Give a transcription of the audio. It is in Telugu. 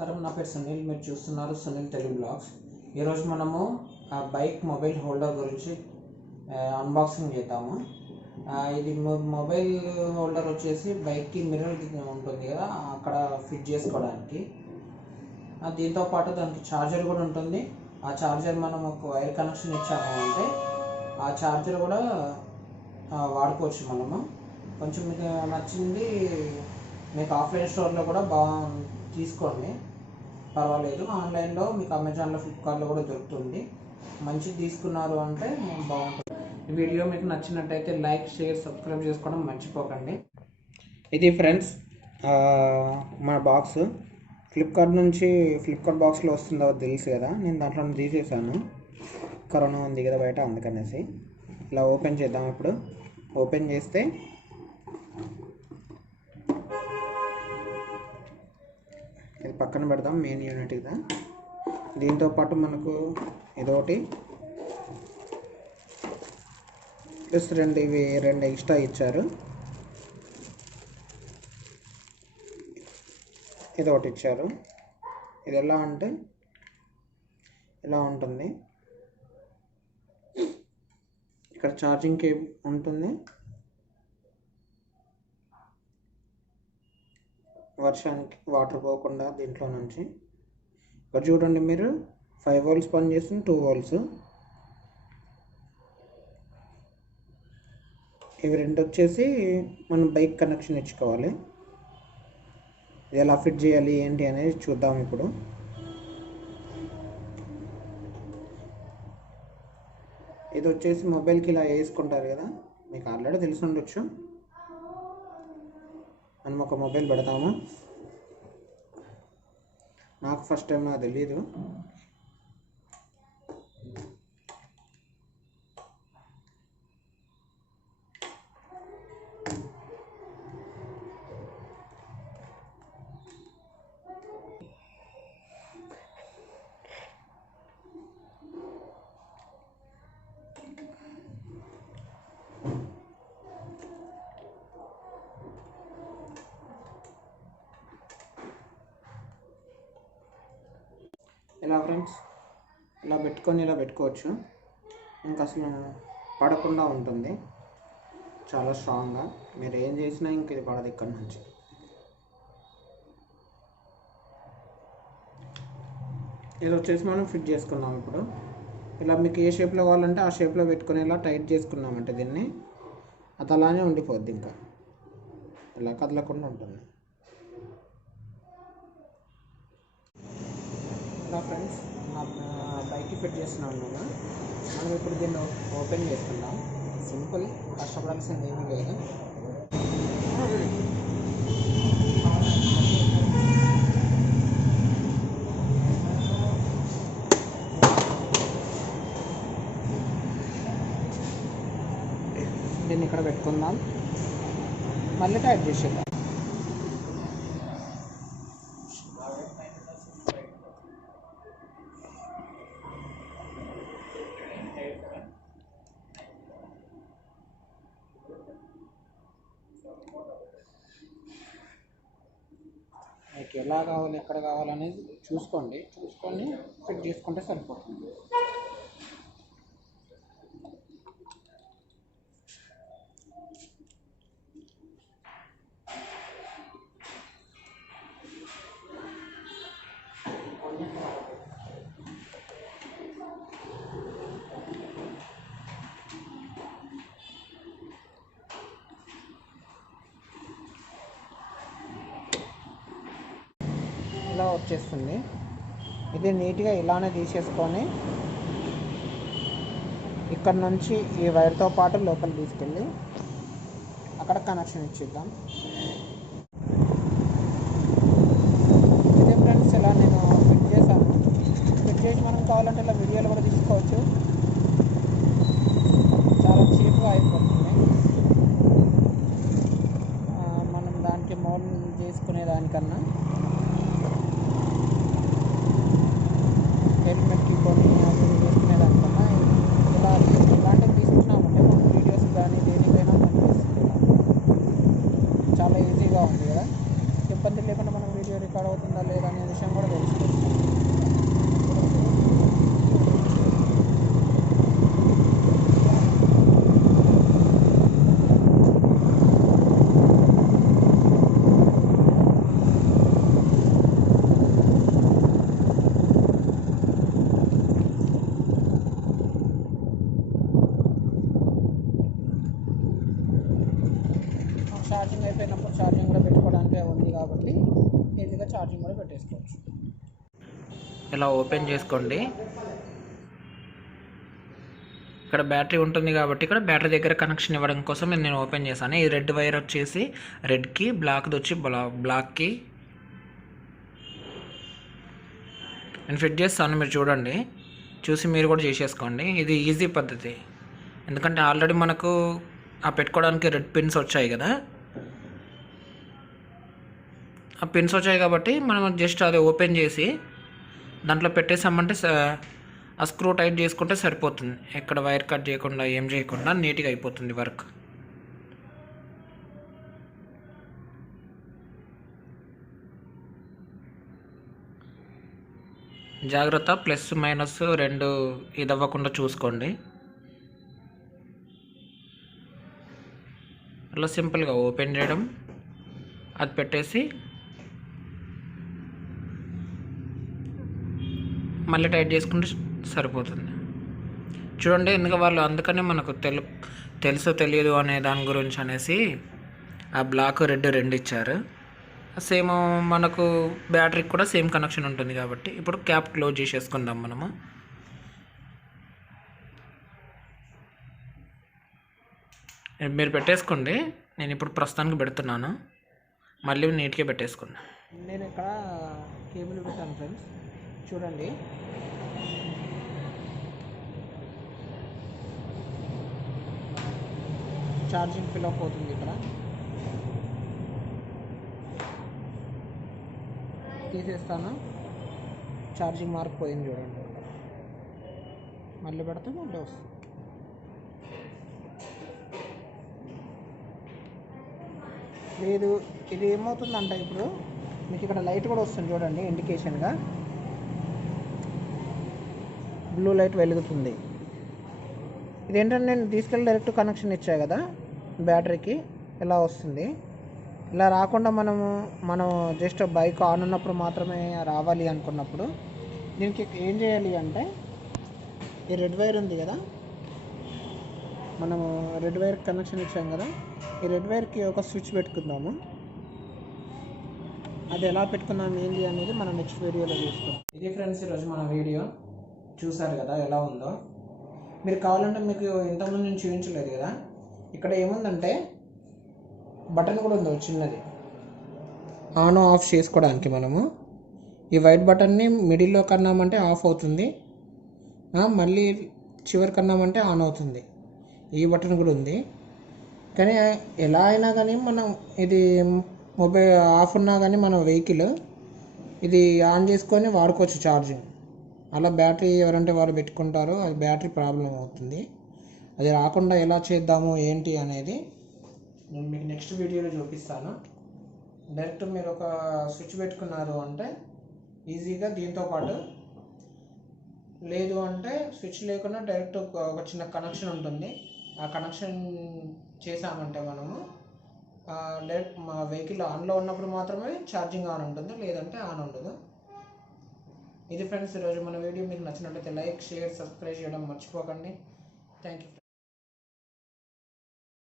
నమస్కారం, నా పేరు సునీల్. మీరు చూస్తున్నారు సునీల్ తెలుగు బ్లాగ్స్. ఈరోజు మనము బైక్ మొబైల్ హోల్డర్ గురించి అన్బాక్సింగ్ చేద్దాము. ఇది మొబైల్ హోల్డర్ వచ్చేసి బైక్కి మిర్రర్ ఉంటుంది కదా, అక్కడ ఫిట్ చేసుకోవడానికి. దీంతో పాటు దానికి ఛార్జర్ కూడా ఉంటుంది. ఆ ఛార్జర్ మనం ఒక వైర్ కనెక్షన్ ఇచ్చాము అంటే ఆ ఛార్జర్ కూడా వాడుకోవచ్చు మనము. కొంచెం మీకు నచ్చింది మీకు ఆఫ్లైన్ స్టోర్లో కూడా తీసుకోండి, పర్వాలేదు. ఆన్లైన్లో మీకు అమెజాన్లో, ఫ్లిప్కార్ట్లో కూడా దొరుకుతుంది. మంచిది తీసుకున్నారు అంటే బాగుంటుంది. ఈ వీడియో మీకు నచ్చినట్టయితే లైక్, షేర్, సబ్స్క్రైబ్ చేసుకోవడం మర్చిపోకండి. ఇది ఫ్రెండ్స్ మన బాక్స్. ఫ్లిప్కార్ట్ బాక్స్లో వస్తుందో తెలుసు కదా, నేను దాంట్లో తీసేసాను. కరోనా ఉంది కదా బయట, అందుకనేసి. ఇలా ఓపెన్ చేద్దాం. ఇప్పుడు ఓపెన్ చేస్తే ఇది పక్కన పెడదాం, మెయిన్ యూనిట్ కదా. దీంతో పాటు మనకు ఇదొకటి ప్లస్ రెండు ఎక్స్ట్రా ఇచ్చారు. ఇదొకటి ఇచ్చారు. ఇది ఎలా అంటే ఇలా ఉంటుంది. ఇక్కడ ఛార్జింగ్ కేబుల్ ఉంటుంది. వర్షానికి వాటర్ పోకుండా దీంట్లో నుంచి. ఇక్కడ చూడండి మీరు, 5 volts పనిచేస్తుంది, 2 volts. ఇవి రెండు వచ్చేసి మనం బైక్ కనెక్షన్ ఇచ్చుకోవాలి. ఇది ఎలా ఫిట్ చేయాలి ఏంటి అనేది చూద్దాం ఇప్పుడు. ఇది వచ్చేసి మొబైల్కి ఇలా వేసుకుంటారు కదా, మీకు ఆల్రెడీ తెలిసి ఉండొచ్చు. మనం ఒక మొబైల్ పెడతాము. నాకు ఫస్ట్ టైం, నాకు తెలీదు. ఇలా ఫ్రెండ్స్, ఇలా పెట్టుకోవచ్చు. ఇంకా అసలు పడకుండా ఉంటుంది, చాలా స్ట్రాంగ్గా. మీరు ఏం చేసినా ఇంక ఇది పడదు ఇక్కడ నుంచి. ఇది వచ్చేసి మనం ఫిట్ చేసుకున్నాం. ఇప్పుడు ఇలా మీకు ఏ షేప్లో కావాలంటే ఆ షేప్లో పెట్టుకునేలా టైట్ చేసుకున్నామంటే దీన్ని, అది అలానే ఉండిపోద్ది, ఇంకా ఇలా కదలకుండా ఉంటుంది. ఇలా ఫ్రెండ్స్, నా బైక్కి ఫిట్ చేస్తున్నాను నేను. మనం ఇప్పుడు దీన్ని ఓపెన్ చేసుకుందాం. సింపుల్, కష్టపడాల్సింది ఏమీ లేదు. దీన్ని ఇక్కడ పెట్టుకుందాం, మళ్ళీ టైట్ చేసేద్దాం. మీకు ఎలా కావాలి, ఎక్కడ కావాలనేది చూసుకొని ఫిట్ చేసుకుంటే సరిపోతుంది. ఇలా వచ్చేస్తుంది. ఇది నీట్గా ఇలానే తీసేసుకొని ఇక్కడ నుంచి ఈ వైర్తో పాటు లోపల తీసుకెళ్ళి అక్కడ కనెక్షన్ ఇచ్చిద్దాం. ఇదే ఫ్రెండ్స్, ఇలా నేను ఫిట్ చేశాను. ఫిట్ చేసి మనం కావాలంటే ఇలా వీడియోలు కూడా తీసుకోవచ్చు. చాలా చీప్గా అయిపోతుంది. మనం దానికి మోడ్ చేసుకునే దానికన్నా హెల్మెట్కి కొన్ని అవి వేసుకునేదానికన్నా ఇలాంటివి తీసుకున్నామంటే మనం వీడియోస్ కానీ దేనికైనా పనిచేస్తుంది. చాలా ఈజీగా ఉంది కదా, ఇబ్బంది లేకుండా మనం వీడియో రికార్డ్ అవుతుందా లేదా అనే విషయం కూడా తెలుసుకోవచ్చు. ఛార్జింగ్ అయిపోయినప్పుడు ఛార్జింగ్ కూడా పెట్టుకోవడానికి ఉంది కాబట్టి ఈజీగా ఛార్జింగ్ కూడా పెట్టేసుకోవచ్చు. ఇలా ఓపెన్ చేసుకోండి. ఇక్కడ బ్యాటరీ ఉంటుంది కాబట్టి ఇక్కడ బ్యాటరీ దగ్గర కనెక్షన్ ఇవ్వడం కోసం నేను ఓపెన్ చేశాను. ఈ రెడ్ వైర్ వచ్చేసి రెడ్కి, బ్లాక్ది వచ్చి బ్లాక్కి నేను ఫిట్ చేస్తాను. మీరు చూడండి, చూసి మీరు కూడా చేసేసుకోండి. ఇది ఈజీ పద్ధతి, ఎందుకంటే ఆల్రెడీ మనకు ఆ పెట్టుకోవడానికి రెడ్ పిన్స్ వచ్చాయి కదా, ఆ పిన్స్ వచ్చాయి కాబట్టి మనం జస్ట్ అది ఓపెన్ చేసి దాంట్లో పెట్టేసామంటే ఆ స్క్రూ టైట్ చేసుకుంటే సరిపోతుంది. ఎక్కడ వైర్ కట్ చేయకుండా ఏం చేయకుండా నీట్గా అయిపోతుంది వర్క్. జాగ్రత్త, ప్లస్ మైనస్ రెండు ఇది అవ్వకుండా చూసుకోండి. అలా సింపుల్గా ఓపెన్ చేయడం, అది పెట్టేసి మళ్ళీ టైట్ చేసుకుంటే సరిపోతుంది. చూడండి, అందుకనే మనకు తెలుసో తెలియదు అనే దాని గురించి అనేసి ఆ బ్లాక్ రెడ్ రెండు ఇచ్చారు. సేమ్ మనకు బ్యాటరీకి కూడా సేమ్ కనెక్షన్ ఉంటుంది కాబట్టి ఇప్పుడు క్యాప్ క్లోజ్ చేసేసుకుందాం మనము. మీరు పెట్టేసుకోండి, నేను ఇప్పుడు ప్రస్తుతానికి పెడుతున్నాను. మళ్ళీ నీట్గా పెట్టేసుకున్నాను. నేను ఇక్కడ కేబుల్ పెట్టాను ఫ్రెండ్స్, చూడండి. ఛార్జింగ్ ఫిల్ అప్ అవుతుంది. ఇక్కడ తీసేస్తాను, ఛార్జింగ్ మార్క్ పోయింది చూడండి. మళ్ళీ పెడితే మళ్ళీ వస్తుంది. లేదు, ఇది ఏమవుతుందంట, ఇప్పుడు మీకు ఇక్కడ లైట్ కూడా వస్తుంది చూడండి, ఇండికేషన్గా బ్లూ లైట్ వెలుగుతుంది. ఇదేంటంటే నేను తీసుకెళ్ళి డైరెక్ట్ కనెక్షన్ ఇచ్చా కదా బ్యాటరీకి, ఇలా వస్తుంది. ఇలా రాకుండా మనం జస్ట్ బైక్ ఆన్ ఉన్నప్పుడు మాత్రమే రావాలి అనుకున్నప్పుడు దీనికి ఏం చేయాలి అంటే, ఈ రెడ్ వైర్ ఉంది కదా, మనము రెడ్ వైర్ కనెక్షన్ ఇచ్చాం కదా, ఈ రెడ్ వైర్కి ఒక స్విచ్ పెట్టుకుందాము. అది ఎలా పెట్టుకుందాం ఏంటి అనేది మనం నెక్స్ట్ వీడియోలో చూస్తాం. ఇది ఫ్రెండ్స్ ఈరోజు మన వీడియో చూసారు కదా ఎలా ఉందో. మీరు కావాలంటే మీకు ఇంతకుముందు నేను చూపించలేదు కదా, ఇక్కడ ఏముందంటే బటన్ కూడా ఉంది చిన్నది, ఆన్ ఆఫ్ చేసుకోవడానికి. మనము ఈ వైట్ బటన్ని మిడిల్లో కన్నామంటే ఆఫ్ అవుతుంది, మళ్ళీ చివరి కన్నామంటే ఆన్ అవుతుంది. ఈ బటన్ కూడా ఉంది. కానీ ఎలా అయినా కానీ మనం ఇది మొబైల్ ఆఫ్ ఉన్నా కానీ మన వెహికల్ ఇది ఆన్ చేసుకొని వాడుకోవచ్చు ఛార్జింగ్. అలా బ్యాటరీ ఎవరంటే వారు పెట్టుకుంటారో అది బ్యాటరీ ప్రాబ్లం అవుతుంది. అది రాకుండా ఎలా చేద్దాము ఏంటి అనేది నేను మీకు నెక్స్ట్ వీడియోలో చూపిస్తాను. డైరెక్ట్ మీరు ఒక స్విచ్ పెట్టుకున్నారు అంటే ఈజీగా దీంతో పాటు, లేదు అంటే స్విచ్ లేకుండా డైరెక్ట్ ఒక చిన్న కనెక్షన్ ఉంటుంది. ఆ కనెక్షన్ చేసామంటే మనము డైరెక్ట్ మా వెహికల్ ఆన్లో ఉన్నప్పుడు మాత్రమే ఛార్జింగ్ ఆన్ ఉంటుంది, లేదంటే ఆన్ ఉండదు. ఇది ఫ్రెండ్స్ ఈరోజు మన వీడియో. మీకు నచ్చినట్లయితే లైక్, షేర్, సబ్స్క్రైబ్ చేయడం మర్చిపోకండి. Thank you.